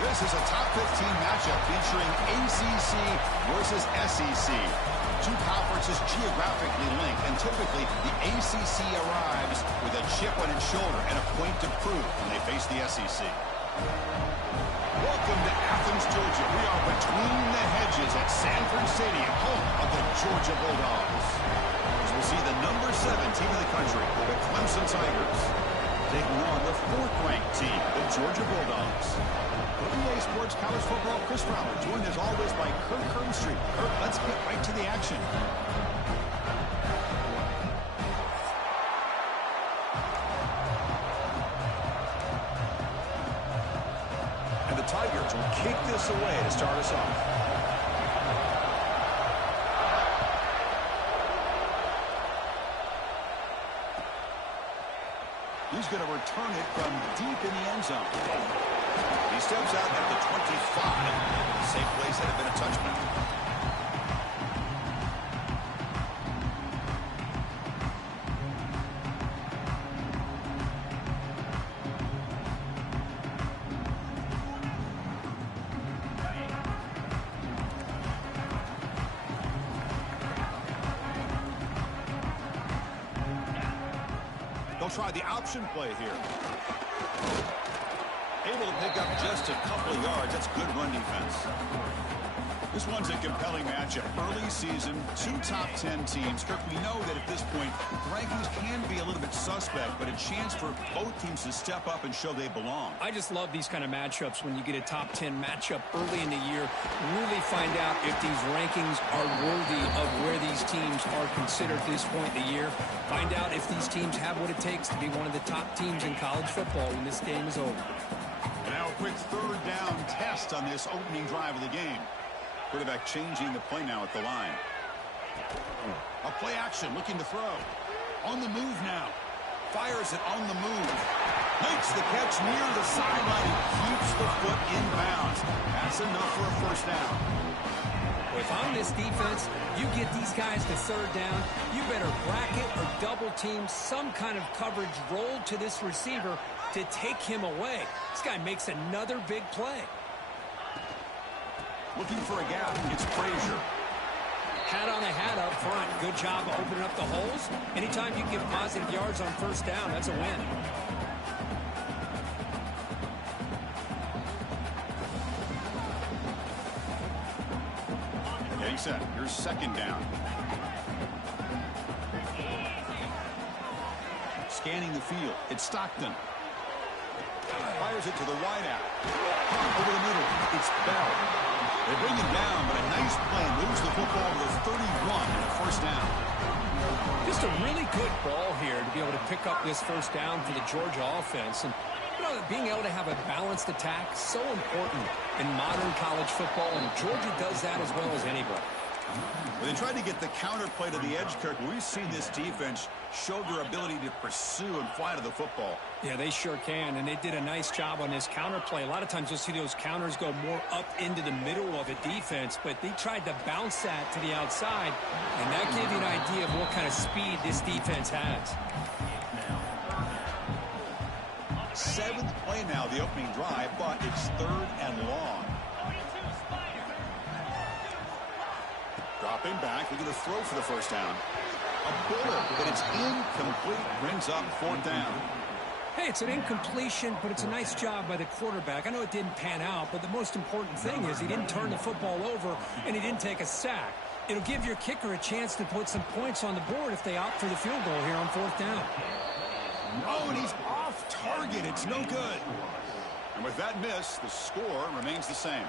This is a top 15 matchup featuring ACC versus SEC. Two conferences geographically linked, and typically the ACC arrives with a chip on its shoulder and a point to prove when they face the SEC. Welcome to Athens, Georgia. We are between the hedges at Sanford Stadium, home of the Georgia Bulldogs. As we'll see the number 7 team in the country, the Clemson Tigers, taking on the 4th-ranked team, the Georgia Bulldogs. For UGA Sports College Football, Chris Fowler, joined as always by Kurt Kernstreet. Kurt, let's get right to the action. And the Tigers will kick this away to start us off. He's going to return it from deep in the end zone. He steps out at the 25. Safe place had it been a touchback. They'll try the option play here. Able to pick up just a couple of yards. That's good run defense. This one's a compelling matchup. Early season, 2 top 10 teams. Kirk, we know that at this point, the rankings can be a little bit suspect, but a chance for both teams to step up and show they belong. I just love these kind of matchups when you get a top 10 matchup early in the year. Really find out if these rankings are worthy of where these teams are considered at this point in the year. Find out if these teams have what it takes to be one of the top teams in college football when this game is over. Now a quick 3rd down test on this opening drive of the game. Quarterback changing the play now at the line. A play action, looking to throw. On the move now. Fires it on the move. Makes the catch near the sideline and keeps the foot in bounds. That's enough for a 1st down. If I'm this defense, you get these guys to 3rd down, you better bracket or double team some kind of coverage roll to this receiver to take him away. This guy makes another big play. Looking for a gap. It's Frazier. Hat on a hat up front. Good job of opening up the holes. Anytime you get positive yards on 1st down, that's a win. Getting set. Here's 2nd down. Scanning the field. It's Stockton. Fires it to the wideout. Over the middle. It's Bell. They bring him down, but a nice play moves the football to the 31 and a 1st down. Just a really good ball here to be able to pick up this 1st down for the Georgia offense. And, you know, being able to have a balanced attack, so important in modern college football, and Georgia does that as well as anybody. When they tried to get the counter play to the edge, Kirk, we've seen this defense show their ability to pursue and fly to the football. Yeah, they sure can, and they did a nice job on this counter play. A lot of times you'll see those counters go more up into the middle of a defense, but they tried to bounce that to the outside, and that gave you an idea of what kind of speed this defense has. 7th play now, the opening drive, but it's 3rd and long. Dropping back, looking to throw for the 1st down. A bullet, but it's incomplete, brings up 4th down. Hey, it's an incompletion, but it's a nice job by the quarterback. I know it didn't pan out, but the most important thing is he didn't turn the football over, and he didn't take a sack. It'll give your kicker a chance to put some points on the board if they opt for the field goal here on 4th down. Oh, and he's off target. It's no good. And with that miss, the score remains the same.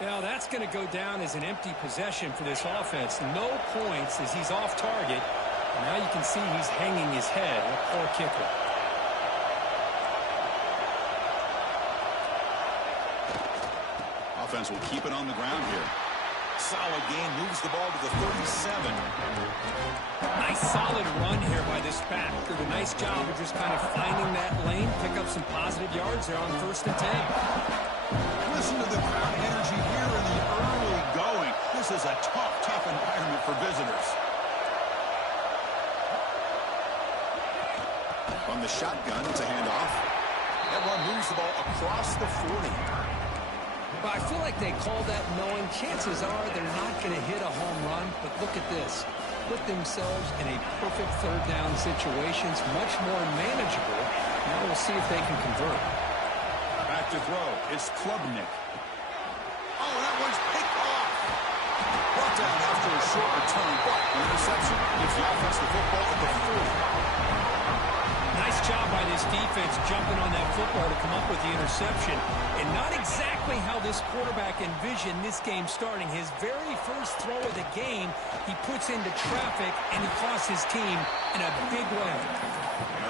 Now, that's going to go down as an empty possession for this offense. No points as he's off target. And now you can see he's hanging his head. A poor kicker. Offense will keep it on the ground here. Solid gain, moves the ball to the 37. Nice solid run here by this back. Did a nice job of just kind of finding that lane, pick up some positive yards there on 1st and 10. Listen to the crowd energy here in the early going. This is a tough environment for visitors. From the shotgun to handoff. That one moves the ball across the 40. Well, I feel like they call that knowing chances are they're not going to hit a home run, but look at this. Put themselves in a perfect third down situation. It's much more manageable. Now we'll see if they can convert. Back to throw. It's Klubnik. Oh, that one's picked off. Brought down after a short return, but an interception. It's the offensive football at the 40. Nice job by this defense jumping on that football to come up with the interception. And not exactly how this quarterback envisioned this game starting. His very first throw of the game, he puts into traffic, and he costs his team in a big way.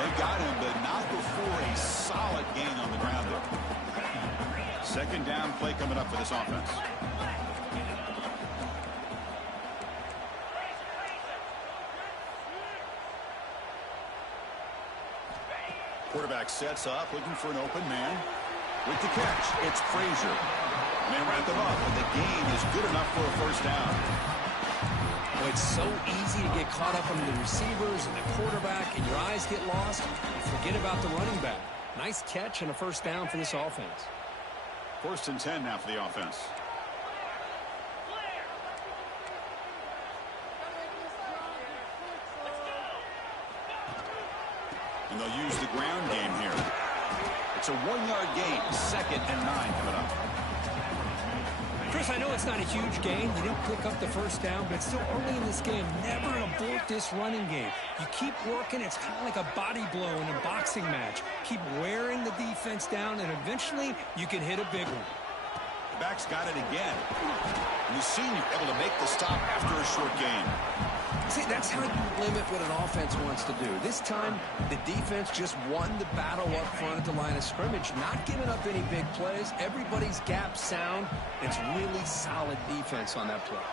They got him, but not before a solid gain on the ground there. Second down play coming up for this offense. Quarterback sets up, looking for an open man. With the catch, it's Frazier. May wrap him up, and the gain is good enough for a first down. Well, it's so easy to get caught up on the receivers and the quarterback, and your eyes get lost. You forget about the running back. Nice catch and a first down for this offense. 1st and 10 now for the offense. And they'll use the ground game here. It's a 1-yard gain, 2nd and 9 coming up. Chris, I know it's not a huge gain. You didn't pick up the first down, but it's still early in this game. Never abort this running game. You keep working. It's kind of like a body blow in a boxing match. Keep wearing the defense down, and eventually you can hit a big one. The back's got it again. And the senior able to make the stop after a short gain. See, that's how you limit what an offense wants to do. This time, the defense just won the battle up front at the line of scrimmage, not giving up any big plays. Everybody's gap sound. It's really solid defense on that play.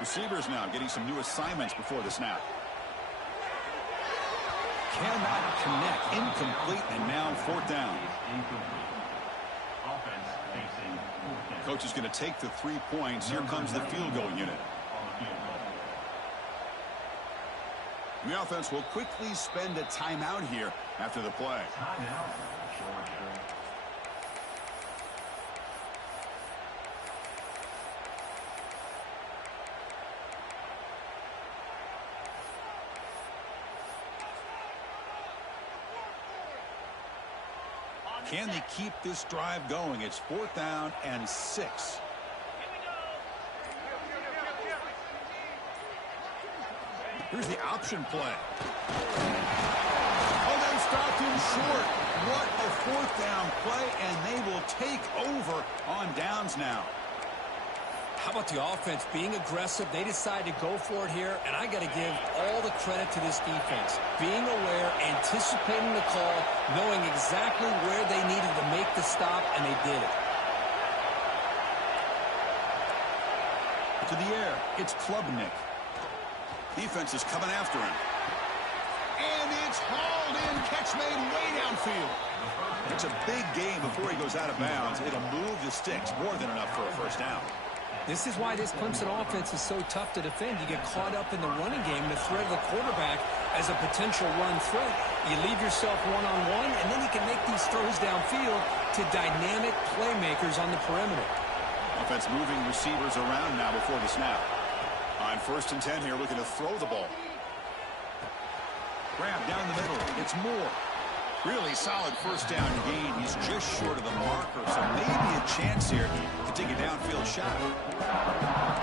Receivers now getting some new assignments before the snap. Cannot connect. Incomplete, and now 4th down. Coach is going to take the 3 points. Here comes the field goal unit. The offense will quickly spend a timeout here after the play. Can they keep this drive going? It's 4th down and 6. Here's the option play. Oh, they stopped him short. What a 4th down play, and they will take over on downs now. How about the offense being aggressive? They decide to go for it here, and I got to give all the credit to this defense. Being aware, anticipating the call, knowing exactly where they needed to make the stop, and they did it. To the air, it's Klubnik. Defense is coming after him. And it's hauled in. Catch made way downfield. It's a big gain before he goes out of bounds. It'll move the sticks. More than enough for a first down. This is why this Clemson offense is so tough to defend. You get caught up in the running game and the threat of the quarterback as a potential run threat. You leave yourself one-on-one, and then you can make these throws downfield to dynamic playmakers on the perimeter. Offense moving receivers around now before the snap. On 1st and 10 here, looking to throw the ball. Grab down the middle. It's Moore. Really solid first down gain. He's just short of the marker, so maybe a chance here to take a downfield shot.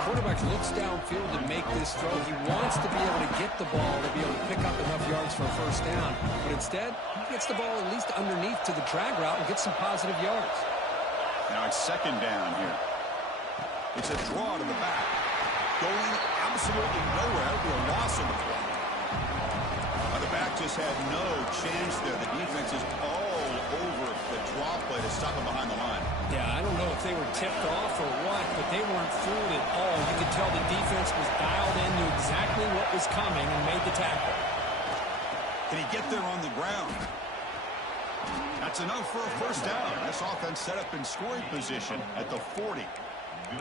Quarterback looks downfield to make this throw. He wants to be able to get the ball to be able to pick up enough yards for a first down. But instead, he gets the ball at least underneath to the drag route and gets some positive yards. Now it's 2nd down here. It's a draw to the back. Going absolutely nowhere. That would be a loss on the play. The back just had no chance there. The defense is all over the draw play to stop him behind the line. Yeah, I don't know if they were tipped off or what, but they weren't fooled at all. You could tell the defense was dialed in, knew exactly what was coming, and made the tackle. Can he get there on the ground? That's enough for a first down. This offense set up in scoring position at the 40.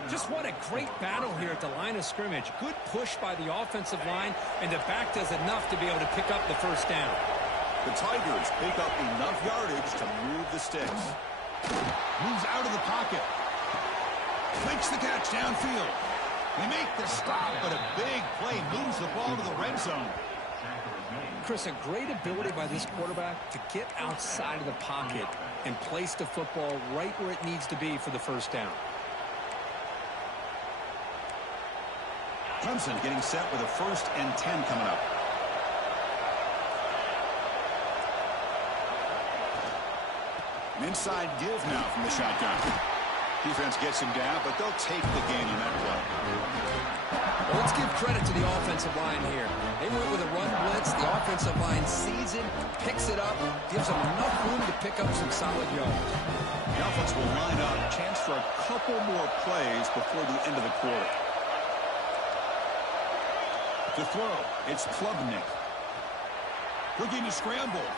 Just what a great battle here at the line of scrimmage. Good push by the offensive line, and the back does enough to be able to pick up the first down. The Tigers pick up enough yardage to move the sticks. Moves out of the pocket. Makes the catch downfield. They make the stop, but a big play moves the ball to the red zone. Chris, a great ability by this quarterback to get outside of the pocket and place the football right where it needs to be for the first down. Clemson getting set with a 1st and 10 coming up. An inside give now from the shotgun. Defense gets him down, but they'll take the gain on that play. Well, let's give credit to the offensive line here. They went with a run blitz. The offensive line sees it, picks it up, gives them enough room to pick up some solid yards. The offense will line up. Chance for a couple more plays before the end of the quarter. To throw, it's Klubnik. Looking to scramble.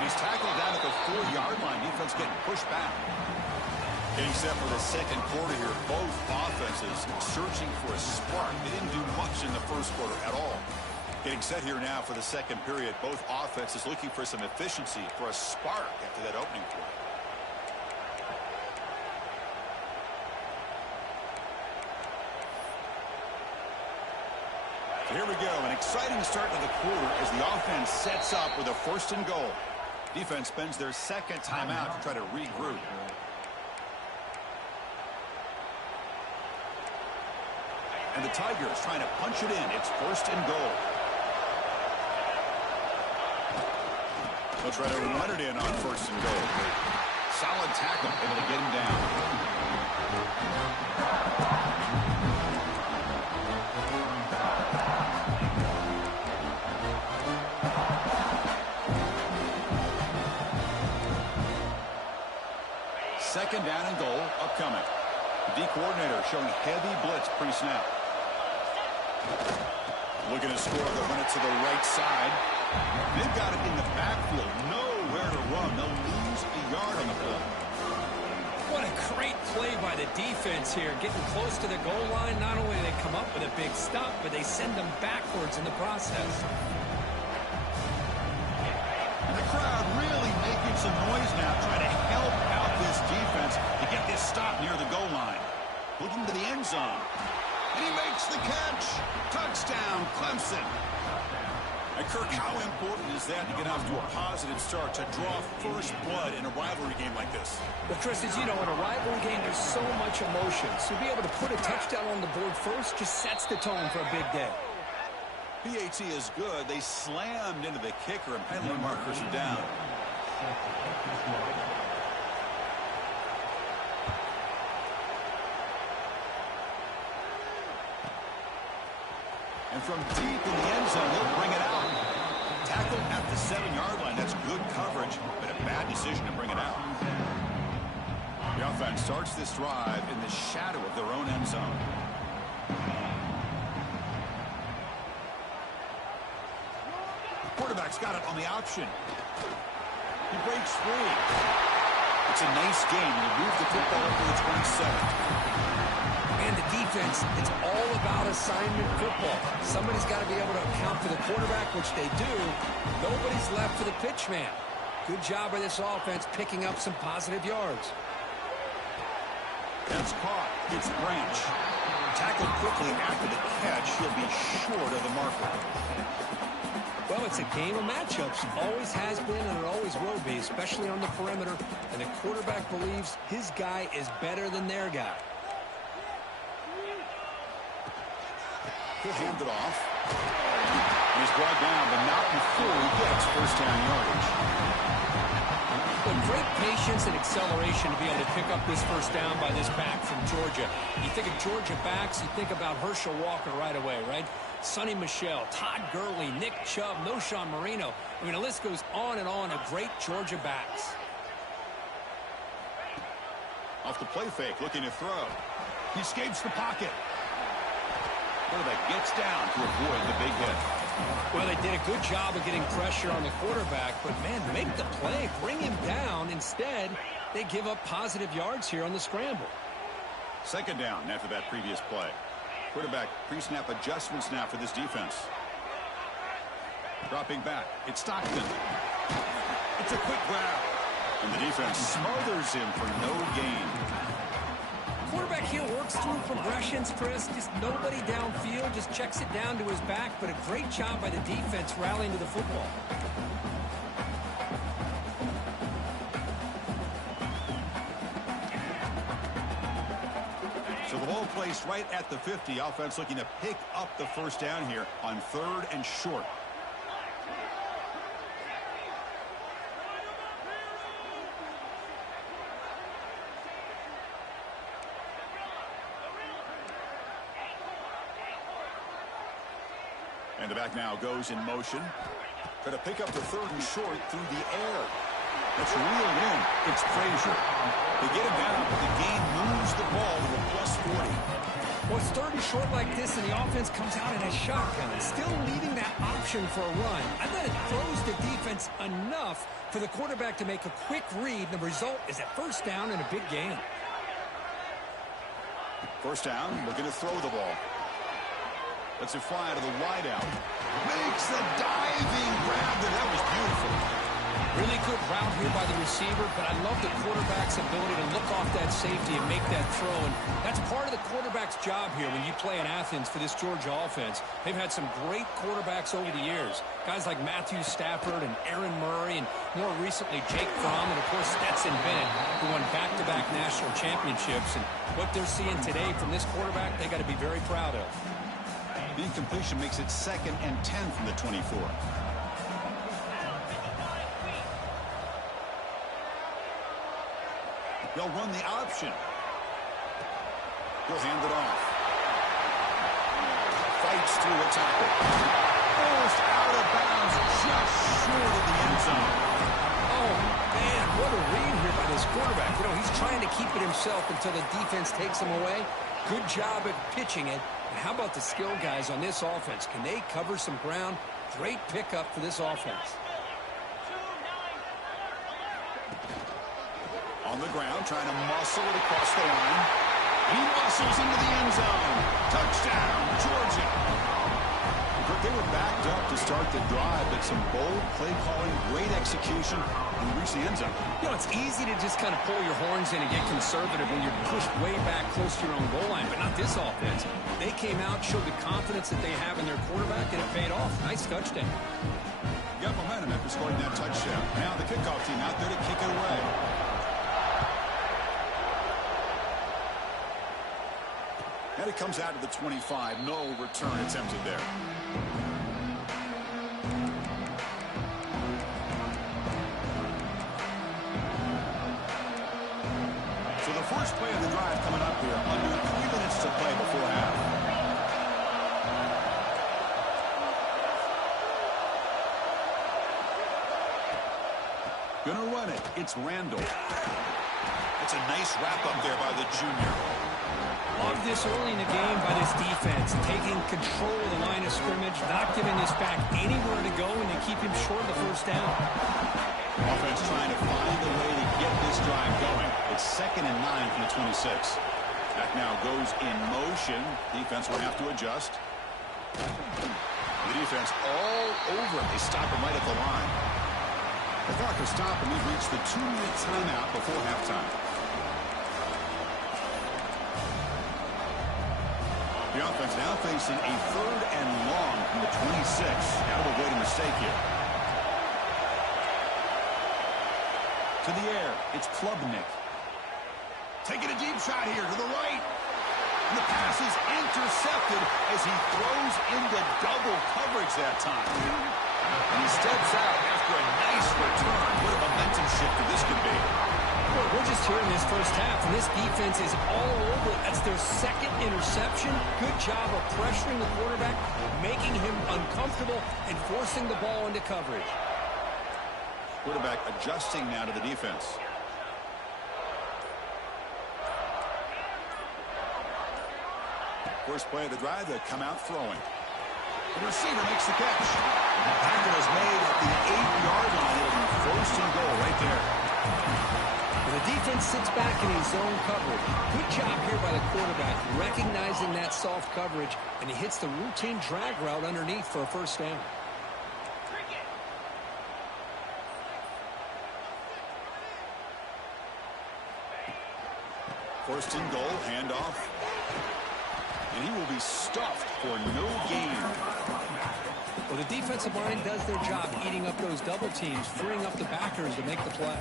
He's tackled down at the 4-yard line. Defense getting pushed back. Getting set for the second quarter here. Both offenses searching for a spark. They didn't do much in the first quarter at all. Getting set here now for the second period. Both offenses looking for some efficiency, for a spark after that opening quarter. Here we go. An exciting start to the quarter as the offense sets up with a 1st and goal. Defense spends their second timeout to try to regroup. And the Tigers trying to punch it in. It's 1st and goal. They'll try to run it in on 1st and goal. Solid tackle, able to get him down. Second down and goal upcoming. The D coordinator showing heavy blitz pre-snap. Looking to score. They'll run it to the right side. They've got it in the backfield. Nowhere to run. They'll lose a yard on the play. What a great play by the defense here. Getting close to the goal line. Not only do they come up with a big stop, but they send them backwards in the process. And the crowd really making some noise now, trying to help out this defense to get this stop near the goal line. Looking to the end zone. And he makes the catch. Touchdown, Clemson. And Kirk, how important is that to get off to a positive start, to draw first blood in a rivalry game like this? Well, Chris, as you know, in a rivalry game, there's so much emotion. So to be able to put a touchdown on the board first just sets the tone for a big day. PAT is good. They slammed into the kicker, and penalty markers are down. And from deep in the end zone, he'll bring it out. Tackled at the 7-yard line. That's good coverage, but a bad decision to bring it out. The offense starts this drive in the shadow of their own end zone. Quarterback's got it on the option. He breaks free. It's a nice game. He moved the football up to the 27th. And the defense, it's all about assignment football. Somebody's got to be able to account for the quarterback, which they do. Nobody's left for the pitch man. Good job by this offense picking up some positive yards. That's caught. It's Branch. Tackled quickly after the catch. He'll be short of the marker. Well, it's a game of matchups. Always has been and it always will be, especially on the perimeter. And the quarterback believes his guy is better than their guy. He'll hand it off. And he's brought down, but not before he gets first down yardage. But great patience and acceleration to be able to pick up this first down by this back from Georgia. You think of Georgia backs, you think about Herschel Walker right away, right? Sonny Michel, Todd Gurley, Nick Chubb, Noshawn Marino. I mean, the list goes on and on of great Georgia backs. Off the play fake, looking to throw. He escapes the pocket. Quarterback gets down to avoid the big hit. Well, they did a good job of getting pressure on the quarterback, but, man, make the play, bring him down. Instead, they give up positive yards here on the scramble. Second down after that previous play. Quarterback pre-snap adjustments now for this defense. Dropping back. It's Stockton. It's a quick grab. And the defense smothers him for no gain. Quarterback here works through progressions, Chris. Just nobody downfield, just checks it down to his back, but a great job by the defense rallying to the football. So the ball placed right at the 50. Offense looking to pick up the first down here on 3rd and short. And the back now goes in motion. Try to pick up the 3rd and short through the air. That's reeled in. It's Frazier. They get him down, but the game moves the ball to a +40. Well, it's 3rd and short like this, and the offense comes out in a shotgun, still leaving that option for a run. I bet it throws the defense enough for the quarterback to make a quick read. The result is a first down and a big gain. First down, looking to throw the ball. Lets it fly to the wideout. Makes the diving grab. That was beautiful. Really good route here by the receiver, but I love the quarterback's ability to look off that safety and make that throw. And that's part of the quarterback's job here when you play in Athens for this Georgia offense. They've had some great quarterbacks over the years. Guys like Matthew Stafford and Aaron Murray, and more recently Jake Fromm, and of course Stetson Bennett, who won back-to-back national championships. And what they're seeing today from this quarterback, they got to be very proud of. The incompletion makes it 2nd and 10 from the 24. They'll run the option. He'll hand it off. Fights through a tackle. Almost out of bounds, just short of the end zone. Oh, man, what a read here by this quarterback. You know, he's trying to keep it himself until the defense takes him away. Good job at pitching it. And how about the skill guys on this offense? Can they cover some ground? Great pickup for this offense. On the ground, trying to muscle it across the line. He muscles into the end zone. Touchdown, Georgia. They were backed up to start the drive, but some bold play calling, great execution, and reach the end zone. You know, it's easy to just kind of pull your horns in and get conservative when you're pushed way back close to your own goal line, but not this offense. They came out, showed the confidence that they have in their quarterback, and it paid off. Nice touchdown. Got momentum after scoring that touchdown. Now the kickoff team out there to kick it away. And it comes out to the 25. No return attempted there. So the first play of the drive coming up here. Under 3 minutes to play before half. Gonna run it. It's Randall. It's a nice wrap up there by the junior. Love this early in the game by this defense, taking control of the line of scrimmage, not giving this back anywhere to go, and they keep him short of the first down. Offense trying to find a way to get this drive going. It's 2nd and 9 from the 26. That now goes in motion. Defense will have to adjust. The defense all over it. They stop him right at the line. The clock will stop, and we've reached the 2-minute timeout before halftime. The offense now facing a 3rd and long from the 26. Now to avoid a mistake here. To the air, it's Klubnik. Taking a deep shot here to the right. And the pass is intercepted as he throws into double coverage that time. And he steps out after a nice return. What a momentum shifter this could be. Well, we're just here in this first half, and this defense is all over. That's their 2nd interception. Good job of pressuring the quarterback, making him uncomfortable, and forcing the ball into coverage. Quarterback adjusting now to the defense. First play of the drive, they come out throwing. The receiver makes the catch. The tackle is made at the 8-yard line. It'll be 1st and goal right there. The defense sits back in his zone coverage. Good job here by the quarterback, recognizing that soft coverage, and he hits the routine drag route underneath for a first down. First and goal, handoff. And he will be stuffed for no gain. Well, the defensive line does their job eating up those double teams, freeing up the backers to make the play.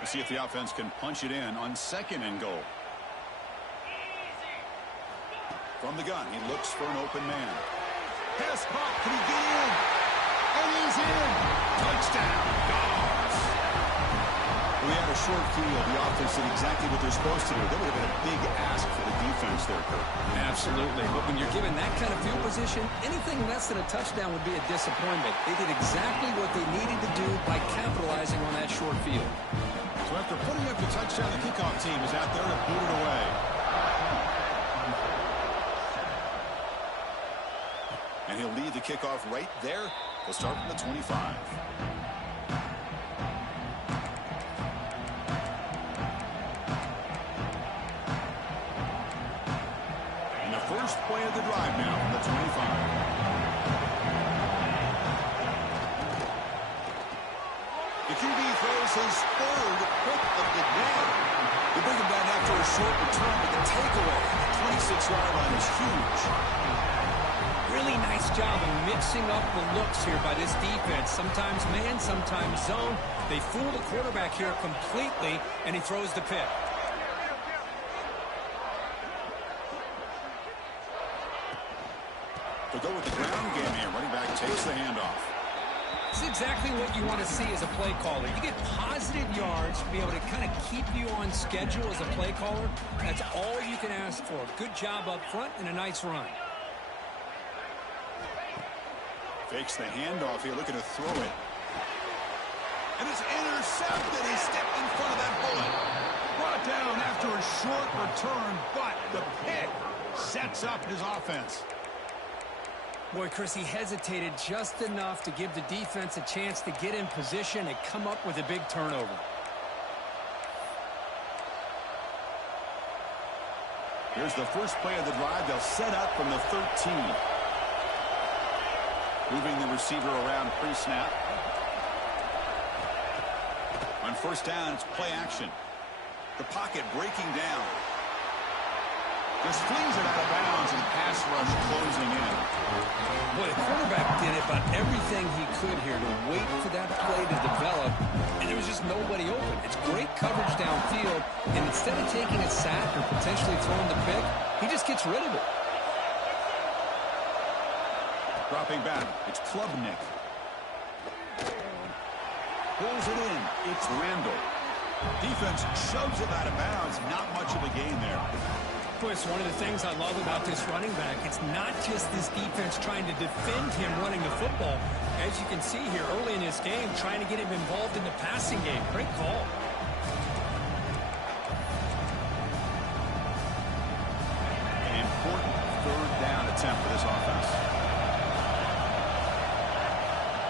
We'll see if the offense can punch it in on second and goal. From the gun, he looks for an open man. Pass caught. Can he get in? And he's in. Touchdown, Dogs. We had a short field. The offense did exactly what they're supposed to do. That would have been a big ask for the defense there, Kurt. Absolutely. But when you're given that kind of field position, anything less than a touchdown would be a disappointment. They did exactly what they needed to do by capitalizing on that short field. So after putting up the touchdown, the kickoff team is out there to boot it away. And he'll lead the kickoff right there. He'll start from the 25. And the first play of the drive now from the 25. The QB throws his third pick of the day. They bring him down after a short return, but the takeaway at the 26-yard line is huge. Really nice job of mixing up the looks here by this defense. Sometimes man, sometimes zone. They fool the quarterback here completely, and he throws the pick. To go with the ground game here, running back takes the handoff. This is exactly what you want to see as a play caller. You get positive yards to be able to kind of keep you on schedule as a play caller. That's all you can ask for. Good job up front and a nice run. Fakes the handoff here, looking to throw it. And it's intercepted. He stepped in front of that bullet. Brought down after a short return, but the pick sets up his offense. Boy, Chris, he hesitated just enough to give the defense a chance to get in position and come up with a big turnover. Here's the first play of the drive. They'll set up from the 13. Moving the receiver around pre-snap. On first down, it's play action. The pocket breaking down. Just flings it out of bounds, and the pass rush closing in. Boy, the quarterback did about everything he could here to wait for that play to develop, and there was just nobody open. It's great coverage downfield, and instead of taking a sack or potentially throwing the pick, he just gets rid of it. Dropping back, it's Klubnik. Pulls it in, it's Randall. Defense shoves it out of bounds, not much of a gain there. Chris, one of the things I love about this running back, it's not just this defense trying to defend him running the football. As you can see here early in this game, trying to get him involved in the passing game. Great call. An important third down attempt for this offense.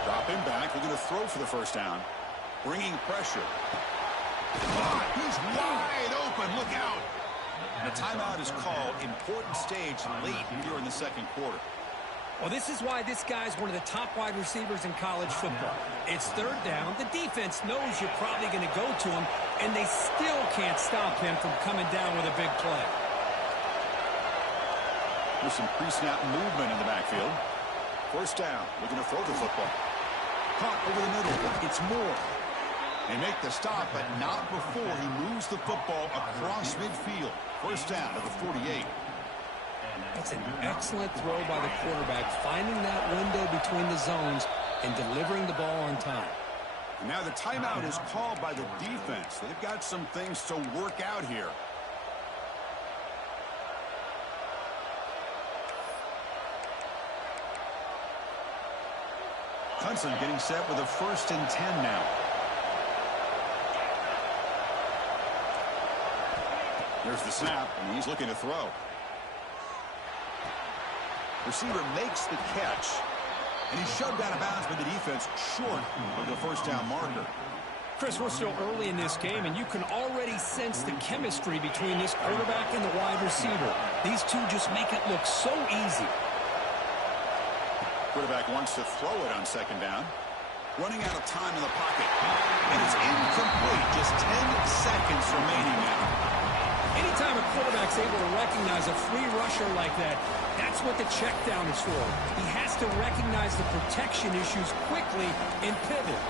Dropping back, looking to throw for the first down. Bringing pressure. He's wide open, look out. And a timeout is called. Important stage late here in the second quarter. Well, this is why this guy's one of the top wide receivers in college football. It's third down. The defense knows you're probably going to go to him, and they still can't stop him from coming down with a big play. There's some pre-snap movement in the backfield. First down, looking to throw the football. Caught over the middle. It's Moore. They make the stop, but not before he moves the football across midfield. First down at the 48. That's an excellent throw by the quarterback, finding that window between the zones and delivering the ball on time. And now the timeout is called by the defense. They've got some things to work out here. Clemson getting set with a 1st and 10 now. There's the snap, and he's looking to throw. Receiver makes the catch, and he's shoved out of bounds by the defense short of the first down marker. Chris, we're still early in this game, and you can already sense the chemistry between this quarterback and the wide receiver. These two just make it look so easy. Quarterback wants to throw it on second down. Running out of time in the pocket. And it's incomplete. Just 10 seconds remaining now. Anytime a quarterback's able to recognize a free rusher like that, that's what the check down is for. He has to recognize the protection issues quickly and pivot.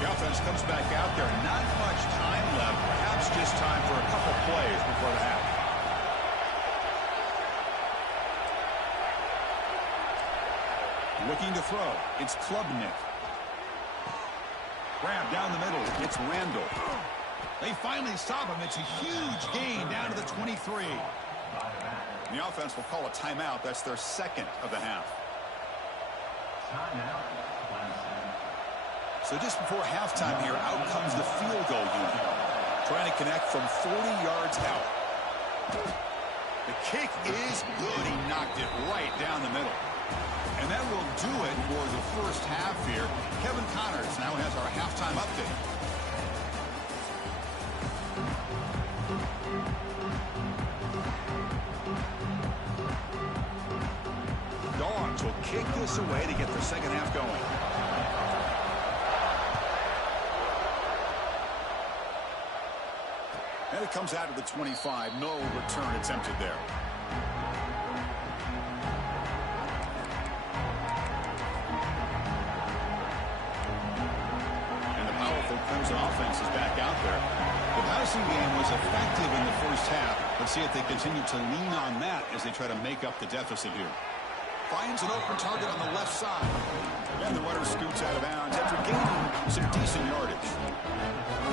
The offense comes back out there. Not much time left. Perhaps just time for a couple plays before the half. Looking to throw. It's Klubnik. Grab down the middle. It's Randall. They finally stop him. It's a huge gain down to the 23. The offense will call a timeout. That's their second of the half. So just before halftime here, out comes the field goal unit. Trying to connect from 40 yards out. The kick is good. He knocked it right down the middle. And that will do it for the first half here. Kevin Connors now has our halftime update. Dogs will kick this away to get the second half going. And it comes out of the 25. No return attempted there. Clemson offense is back out there. The passing game was effective in the first half. Let's see if they continue to lean on that as they try to make up the deficit here. Finds an open target on the left side. And the runner scoots out of bounds after gaining some decent yardage.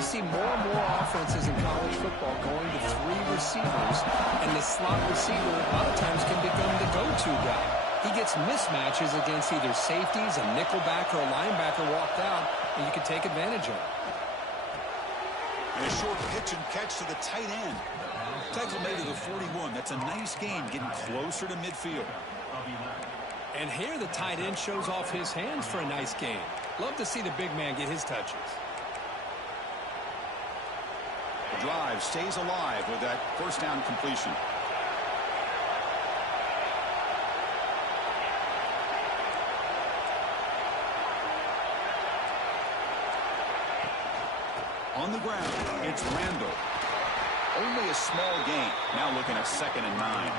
You see more and more offenses in college football going to three receivers, and the slot receiver a lot of times can become the go-to guy. He gets mismatches against either safeties, a nickelback, or a linebacker walked out, and you can take advantage of it. And a short pitch and catch to the tight end. Tackle made to the 41. That's a nice gain, getting closer to midfield. And here the tight end shows off his hands for a nice gain. Love to see the big man get his touches. The drive stays alive with that first down completion. On the ground, it's Randall. Only a small gain. Now looking at 2nd and 9.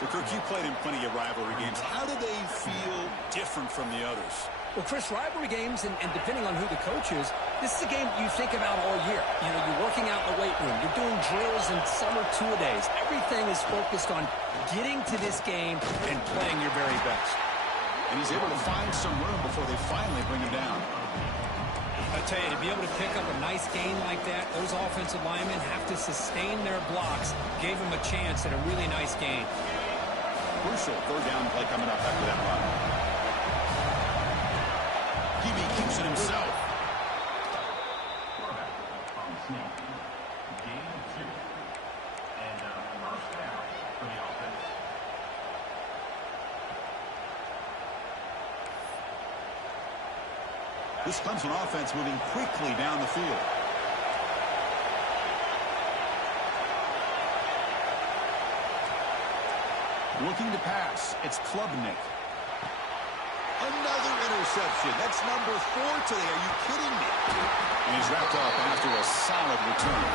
Well, Kirk, you played in plenty of rivalry games. How do they feel different from the others? Well, Chris, rivalry games, and depending on who the coach is, this is a game you think about all year. You know, you're working out in the weight room. You're doing drills and summer two-a-days. Everything is focused on getting to this game and playing your very best. And he's able to find some room before they finally bring him down. I tell you, to be able to pick up a nice gain like that, those offensive linemen have to sustain their blocks. Gave him a chance at a really nice gain. Crucial third down play coming up after that run. QB keeps it himself. This Clemson offense moving quickly down the field. Looking to pass. It's Klubnik. Another interception. That's number 4 today. Are you kidding me? And he's wrapped up after a solid return.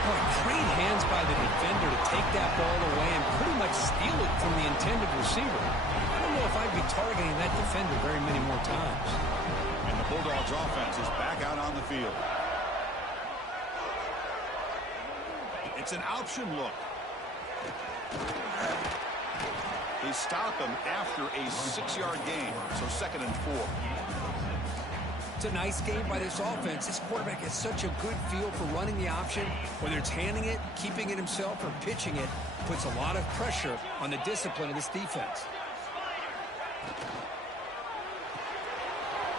Boy, great hands by the defender to take that ball away and pretty much steal it from the intended receiver. I don't know if I'd be targeting that defender very many more times. And the Bulldogs offense is back out on the field. It's an option look. They stop him after a 6-yard gain, so 2nd and 4. It's a nice game by this offense. This quarterback has such a good feel for running the option. Whether it's handing it, keeping it himself, or pitching it, puts a lot of pressure on the discipline of this defense.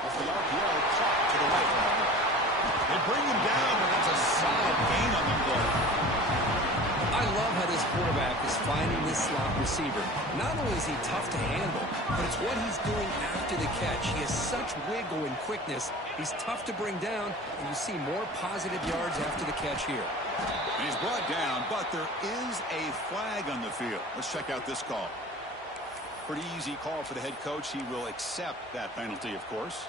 Off the RPO, caught to the right. They bring him down, but that's a solid gain on the play. I love how this quarterback is finding this slot receiver. Not only is he tough to handle, but it's what he's doing after the catch. He has such wiggle and quickness. He's tough to bring down, and you see more positive yards after the catch here. And he's brought down, but there is a flag on the field. Let's check out this call. Pretty easy call for the head coach. He will accept that penalty, of course.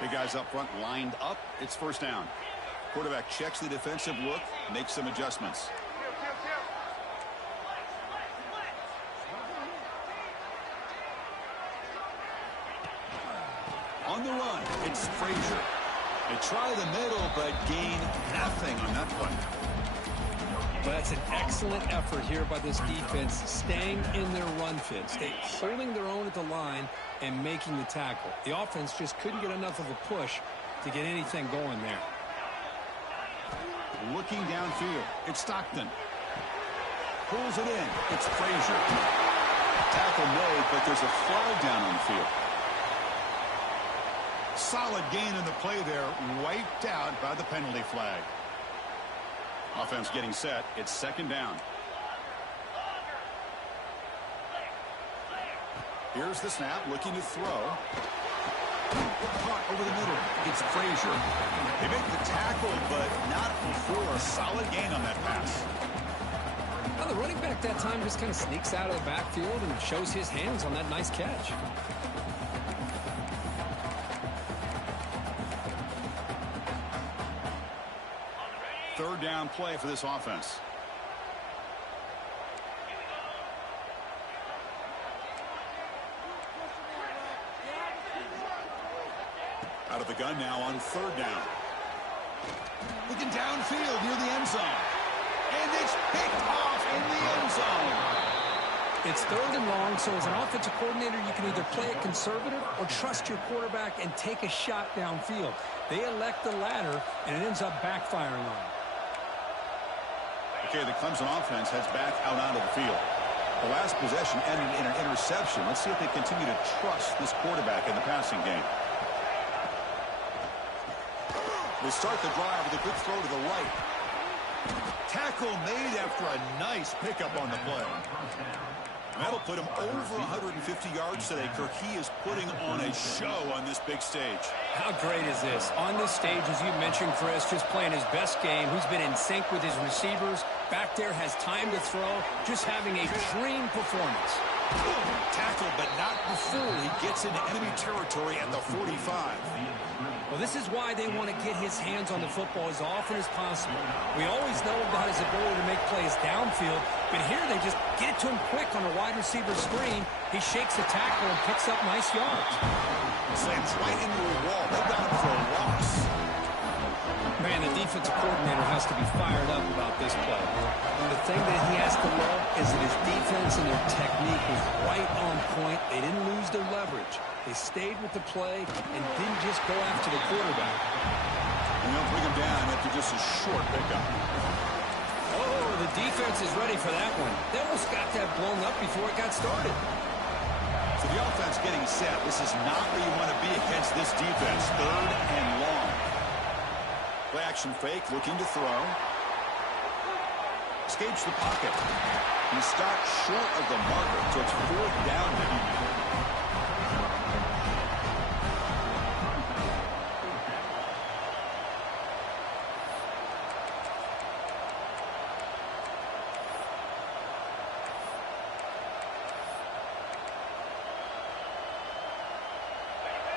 Big guys up front lined up. It's first down. Quarterback checks the defensive look, makes some adjustments. On the run, it's Frazier. They try the middle, but gain nothing on that play. But that's an excellent effort here by this defense, staying in their run fit, holding their own at the line and making the tackle. The offense just couldn't get enough of a push to get anything going there. Looking downfield, it's Stockton. Pulls it in, it's Frazier. Tackle made, but there's a flag down on the field. Solid gain in the play there, wiped out by the penalty flag. Offense getting set. It's second down. Here's the snap, looking to throw. Caught over the middle. It's Frazier. They make the tackle, but not before a solid gain on that pass. Well, the running back that time just kind of sneaks out of the backfield and shows his hands on that nice catch. Third down play for this offense. Out of the gun now on third down. Looking downfield near the end zone. And it's picked off in the end zone. It's third and long, so as an offensive coordinator, you can either play it conservative or trust your quarterback and take a shot downfield. They elect the latter, and it ends up backfiring on them. Okay, the Clemson offense heads back out onto the field. The last possession ended in an interception. Let's see if they continue to trust this quarterback in the passing game. They start the drive with a good throw to the right. Tackle made after a nice pickup on the play. That'll put him over 150 yards today. Kirk, he is putting on a show on this big stage. How great is this? On this stage, as you mentioned, Chris, just playing his best game. Who's been in sync with his receivers. Back there has time to throw. Just having a dream performance. Tackle, but not before he gets into enemy territory at the 45. Well, this is why they want to get his hands on the football as often as possible. We always know about his ability to make plays downfield, but here they just get it to him quick on a wide receiver screen. He shakes the tackle and picks up nice yards. Slams right into a wall. They got him for a loss. Man, the defensive coordinator has to be fired up about this play. And the thing that he has to love is that his defense and their technique was right on point. They didn't lose their leverage. They stayed with the play and didn't just go after the quarterback. And they'll bring him down after just a short pickup. Oh, the defense is ready for that one. They almost got that blown up before it got started. So the offense getting set. This is not where you want to be against this defense. Third and long. Play action fake, looking to throw. Escapes the pocket. He stopped short of the marker, so it's fourth down now.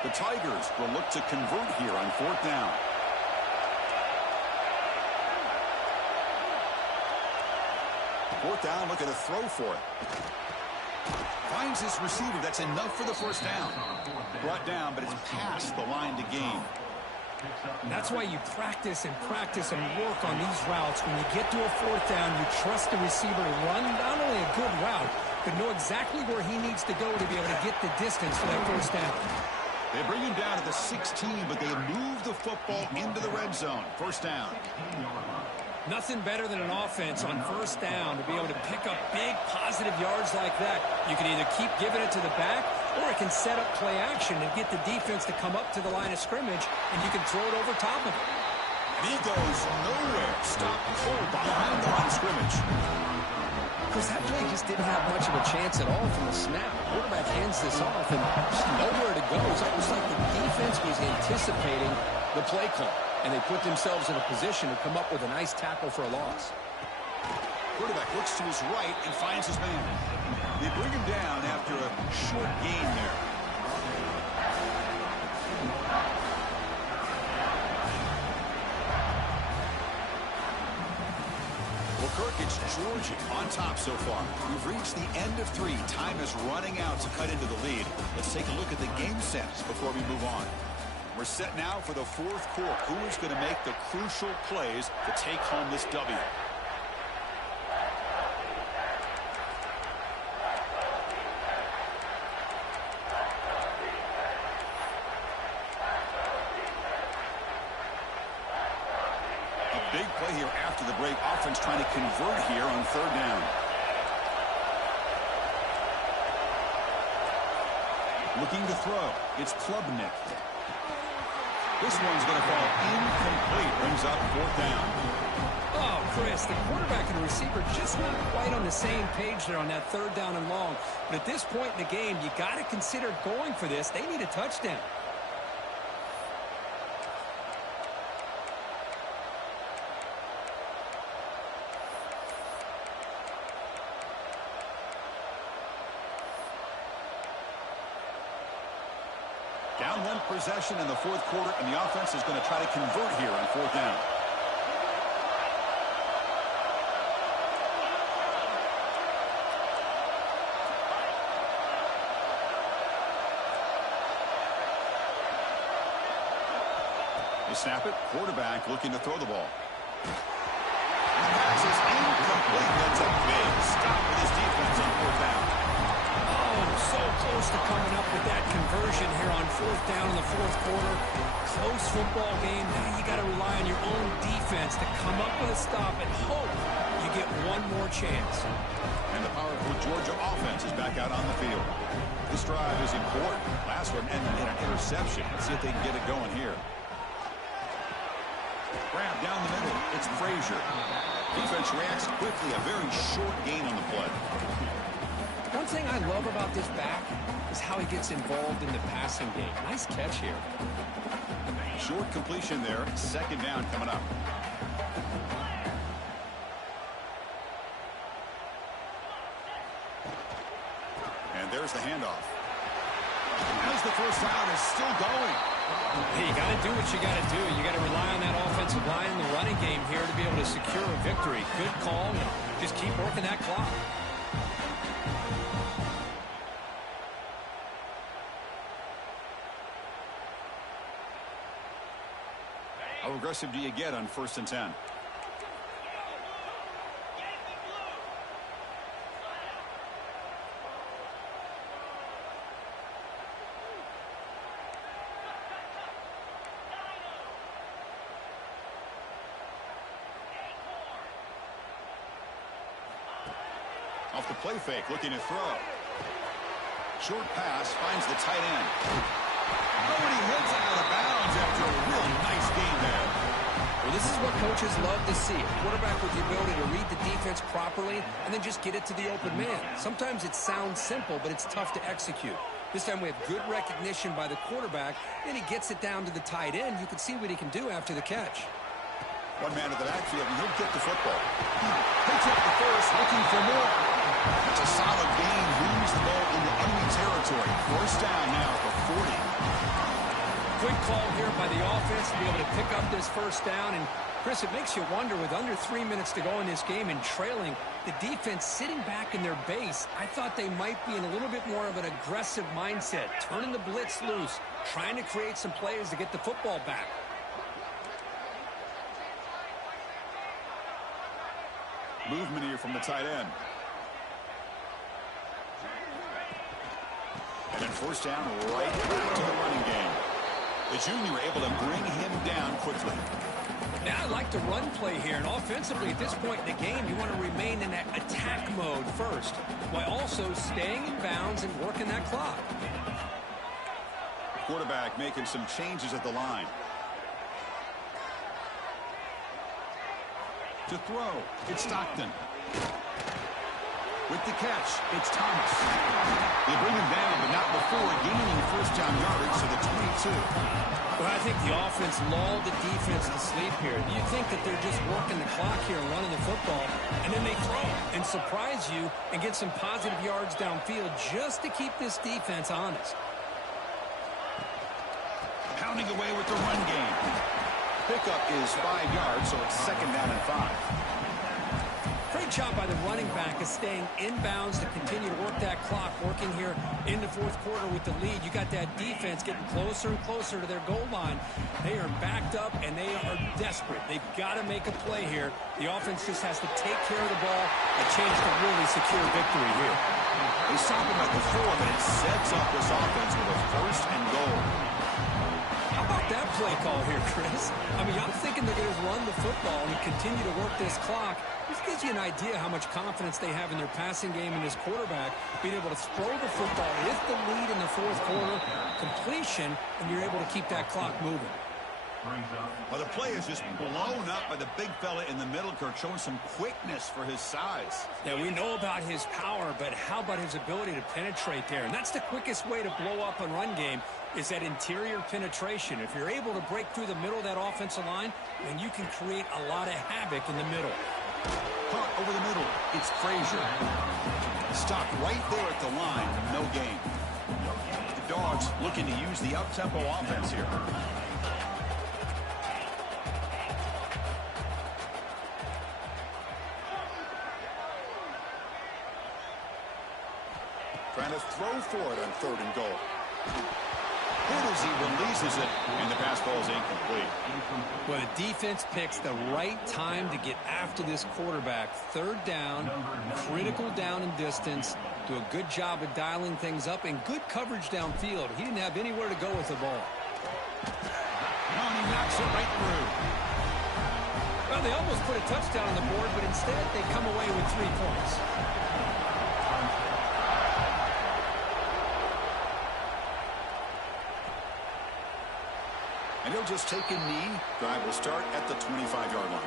The Tigers will look to convert here on fourth down. Fourth down, looking to throw for it. Finds his receiver. That's enough for the first down. Brought down, but it's past the line to gain. That's why you practice and work on these routes. When you get to a fourth down, you trust the receiver to run not only a good route, but know exactly where he needs to go to be able to get the distance for that first down. They bring him down at the 16, but they move the football into the red zone. First down. Nothing better than an offense on first down to be able to pick up big positive yards like that. You can either keep giving it to the back, or it can set up play action and get the defense to come up to the line of scrimmage, and you can throw it over top of it. He goes nowhere. Stop cold behind the line of scrimmage. Because that play just didn't have much of a chance at all from the snap. Quarterback hands this off and just nowhere to go. It's almost like the defense was anticipating the play call, and they put themselves in a position to come up with a nice tackle for a loss. Quarterback looks to his right and finds his man. They bring him down after a short gain there. Well, Kirk, it's Georgia on top so far. We've reached the end of 3. Time is running out to cut into the lead. Let's take a look at the game sets before we move on. We're set now for the 4th quarter. Who is going to make the crucial plays to take home this W? Big play here after the break. Offense trying to convert here on 3rd down. Looking to throw. It's Klubnik. This one's going to fall incomplete. Brings up 4th down. Oh, Chris, the quarterback and the receiver just not quite on the same page there on that 3rd down and long. But at this point in the game, you got to consider going for this. They need a touchdown. Down 1 possession in the 4th quarter, and the offense is going to try to convert here on 4th down. They snap it. Quarterback looking to throw the ball. The pass is incomplete. That's a big stop for this defense on 4th down. So close to coming up with that conversion here on 4th down in the 4th quarter. Close football game. Now you got to rely on your own defense to come up with a stop and hope you get one more chance. And the powerful Georgia offense is back out on the field. This drive is important. Last one ended in an interception. Let's see if they can get it going here. Grab down the middle. It's Frazier. Defense reacts quickly. A very short gain on the play. One thing I love about this back is how he gets involved in the passing game. Nice catch here. Short completion there. 2nd down coming up. And there's the handoff. As the first down is still going. Hey, you got to do what you got to do. You got to rely on that offensive line in the running game here to be able to secure a victory. Good call. Just keep working that clock. How aggressive do you get on 1st and 10? Off the play fake, looking to throw. Short pass, finds the tight end. Oh, and he heads out of bounds after a really nice game there. Well, this is what coaches love to see. A quarterback with the ability to read the defense properly and then just get it to the open man. Sometimes it sounds simple, but it's tough to execute. This time we have good recognition by the quarterback, and he gets it down to the tight end. You can see what he can do after the catch. One man in the backfield, and he'll get the football. Picks up the first, looking for more. That's a solid gain. Moves the ball into enemy territory. 1st down now at the 40. Good call here by the offense to be able to pick up this 1st down. And, Chris, it makes you wonder, with under 3 minutes to go in this game and trailing, the defense sitting back in their base, I thought they might be in a little bit more of an aggressive mindset, turning the blitz loose, trying to create some plays to get the football back. Movement here from the tight end. And then 1st down right to the running game. The junior able to bring him down quickly. Now I like the run play here, and offensively at this point in the game, you want to remain in that attack mode first, while also staying in bounds and working that clock. Quarterback making some changes at the line. To throw, it's Stockton. With the catch, it's Thomas. They bring him down, but not before gaining first down yardage to the 22. Well, I think the offense lulled the defense to sleep here. You think that they're just working the clock here and running the football, and then they throw and surprise you and get some positive yards downfield just to keep this defense honest. Pounding away with the run game. Pickup is 5 yards, so it's second down and 5. Great job by the running back of staying inbounds to continue to work that clock, working here in the fourth quarter with the lead. You got that defense getting closer and closer to their goal line. They are backed up, and they are desperate. They've got to make a play here. The offense just has to take care of the ball, a chance to really secure victory here. They stop him at the 4, but it sets up this offense with a first and goal. How about that play call here, Chris? I mean, I'm thinking they're going to run the football and continue to work this clock. This gives you an idea how much confidence they have in their passing game and this quarterback being able to throw the football with the lead in the fourth quarter, completion, and you're able to keep that clock moving. Well, the play is just blown up by the big fella in the middle, Kirk, showing some quickness for his size. Yeah, we know about his power, but how about his ability to penetrate there? And that's the quickest way to blow up a run game, is that interior penetration. If you're able to break through the middle of that offensive line, then you can create a lot of havoc in the middle. Caught over the middle. It's Frazier. Stopped right there at the line. No gain. The Dogs looking to use the up-tempo offense here. Trying to throw for it on third and goal. Good as he releases it, and the pass ball is incomplete. Well, the defense picks the right time to get after this quarterback. Third down, critical down and distance. Do a good job of dialing things up, and good coverage downfield. He didn't have anywhere to go with the ball. No, and he knocks it right through. Well, they almost put a touchdown on the board, but instead they come away with 3 points. And he'll just take a knee. Drive will start at the 25-yard line.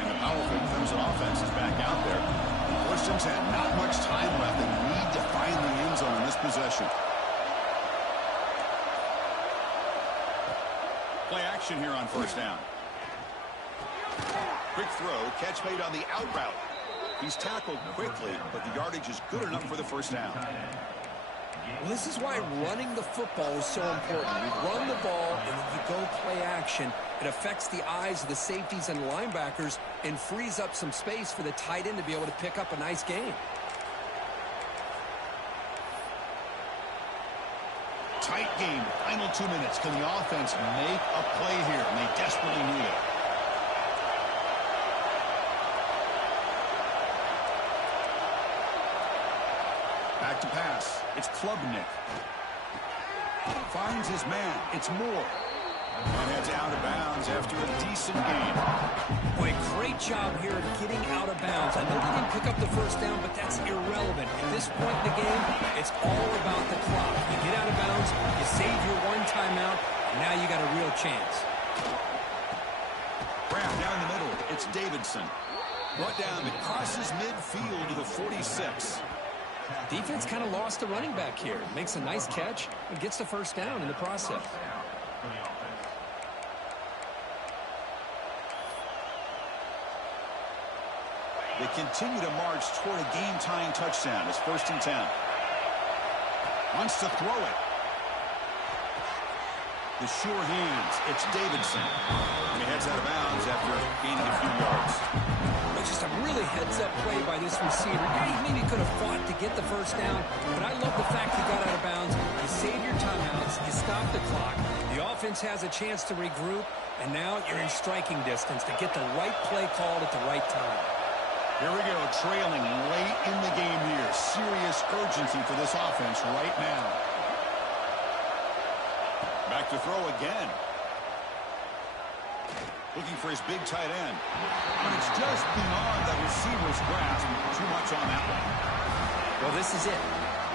And the powerful Clemson offense is back out there. First and 10, not much time left. They need to find the end zone in this possession. Play action here on first down. Quick throw, catch made on the out route. He's tackled quickly, but the yardage is good enough for the first down. Well, this is why running the football is so important. You run the ball, and then you go play action. It affects the eyes of the safeties and linebackers and frees up some space for the tight end to be able to pick up a nice gain. Tight game, final 2 minutes. Can the offense make a play here? And they desperately need it. Back to pass. It's Klubnik. Finds his man. It's Moore. And heads out of bounds after a decent gain. Boy, great job here of getting out of bounds. I know they didn't pick up the first down, but that's irrelevant. At this point in the game, it's all about the clock. You get out of bounds, you save your one timeout, and now you got a real chance. Grab down the middle. It's Davidson. Brought down that crosses midfield to the 46. Defense kind of lost the running back here. Makes a nice catch and gets the first down in the process. They continue to march toward a game-tying touchdown. It's first and 10. Wants to throw it. The sure hands. It's Davidson. And he heads out of bounds after gaining a few yards. Just a really heads-up play by this receiver. Yeah, he maybe could have fought to get the first down, but I love the fact he got out of bounds. You save your timeouts. You stop the clock. The offense has a chance to regroup, and now you're in striking distance to get the right play called at the right time. Here we go, trailing late in the game here. Serious urgency for this offense right now. Back to throw again. Looking for his big tight end. But it's just beyond the receiver's grasp. Too much on that one. Well, this is it.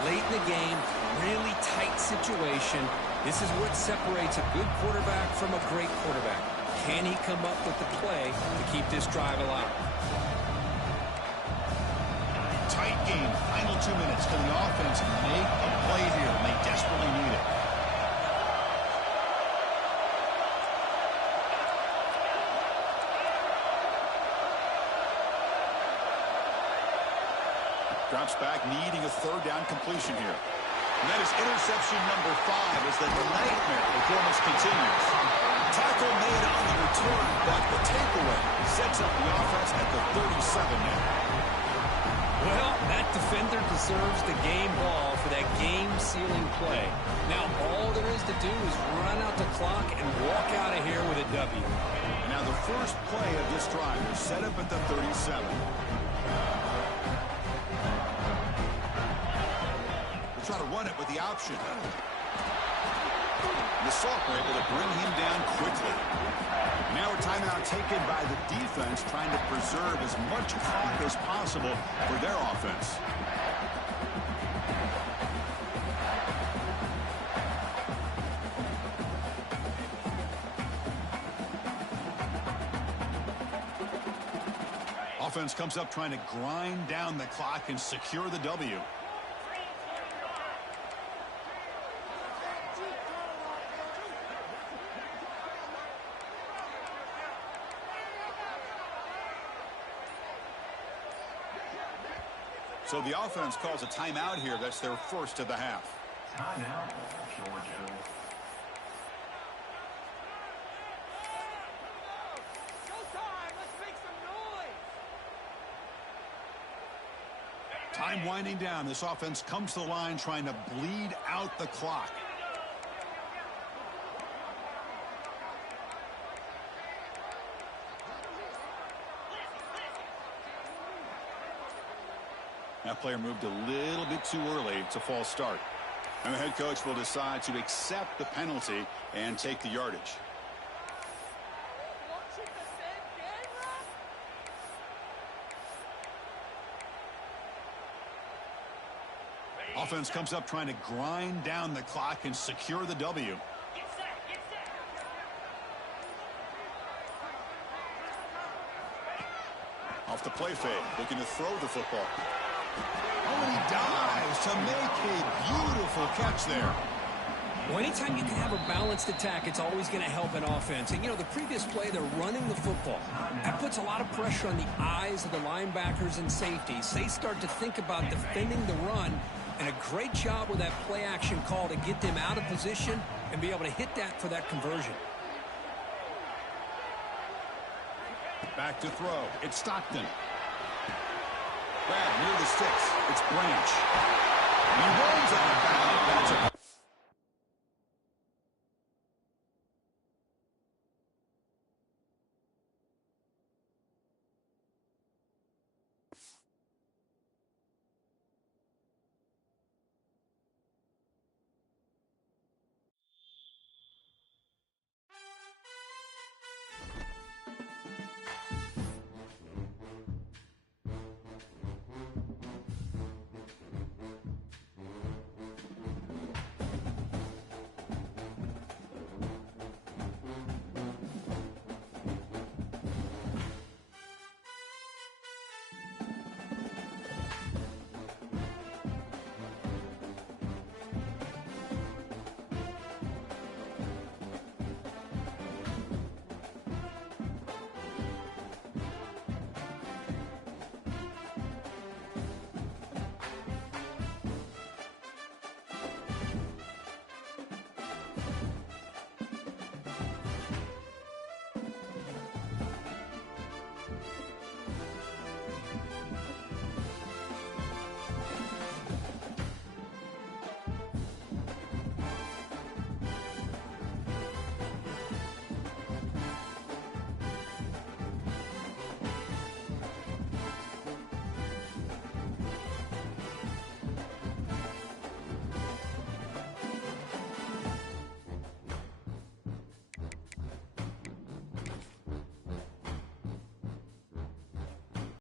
Late in the game, really tight situation. This is what separates a good quarterback from a great quarterback. Can he come up with the play to keep this drive alive? Tight game. Final 2 minutes. Can the offense make a play here? And they desperately need it. Drops back, needing a third down completion here. And that is interception number 5 as the nightmare performance continues. Tackle made on the return, but the takeaway sets up the offense at the 37 now. Well, that defender deserves the game ball for that game-sealing play. Now, all there is to do is run out the clock and walk out of here with a W. Now, the first play of this drive is set up at the 37. Try to run it with the option. The sophomore able to bring him down quickly. Now a timeout taken by the defense, trying to preserve as much clock as possible for their offense. Offense comes up trying to grind down the clock and secure the W. So the offense calls a timeout here. That's their first of the half. Timeout, Georgia. Time winding down. This offense comes to the line trying to bleed out the clock. That player moved a little bit too early. It's a false start. And the head coach will decide to accept the penalty and take the yardage. Offense comes up trying to grind down the clock and secure the W. Off the play fake, looking to throw the football. Oh, and he dives to make a beautiful catch there. Well, anytime you can have a balanced attack, it's always going to help an offense. And, you know, the previous play, they're running the football. That puts a lot of pressure on the eyes of the linebackers and safeties. They start to think about defending the run, and a great job with that play action call to get them out of position and be able to hit that for that conversion. Back to throw. It's Stockton. Grab near the sticks. It's Branch. He runs out of bounds. That's a